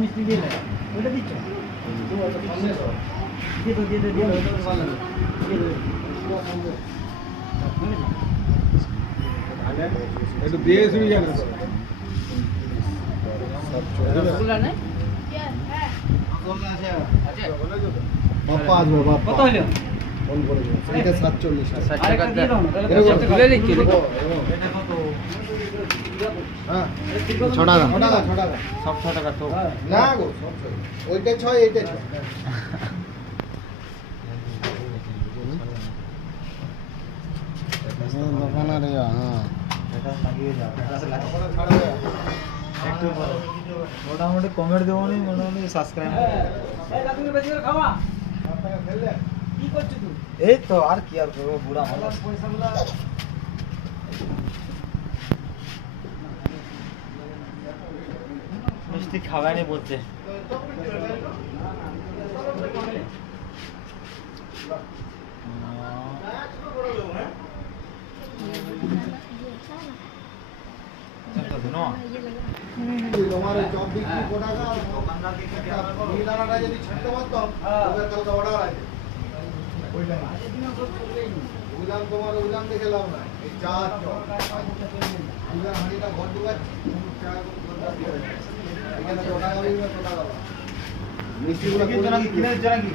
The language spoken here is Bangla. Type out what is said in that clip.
মিষ্টি দিয়ে দেয় ওইটা দিচ্ছ দিয়ে একটু দিয়ে শুনি জানা বাপ্পা আসবে বাপ্পা কত হলো ফোন করে দেবো এটা 47 আরেকটা দিয়ে দাও না তাহলে তুলে নিচ্ছি এটা কত হ্যাঁ 6 টাকা 6 টাকা 6 টাকা সব 6 টাকা তো না গো সব ছয়। ওইটা 6 এইটা 6 দোকানের হ্যাঁ একটু মোটামুটি কমেন্ট দেবো নি মোটামুটি সাবস্ক্রাইব এই দাদু বেশি করে খাওয়া কি করছিস তুই এই তো আর কি আর করবো বুড়া মানুষ পয়সাগুলো মিষ্টি খাওয়ানি বলছে তোমার ওই চপ বিক্রি কো টাকা দোকানদার দিকে মিলানাটা যদি ছাড়তে পারতাম ওদের কালকে অর্ডার আছে ওইটাই উলাম তোমার উলাম দেখে লাভ নাই এই চা চপ উলাম হাঁড়িটা ঘর ঢুকাচ্ছি চা এখানে 2 টাকা মিষ্টিগুলো কিনে নাকি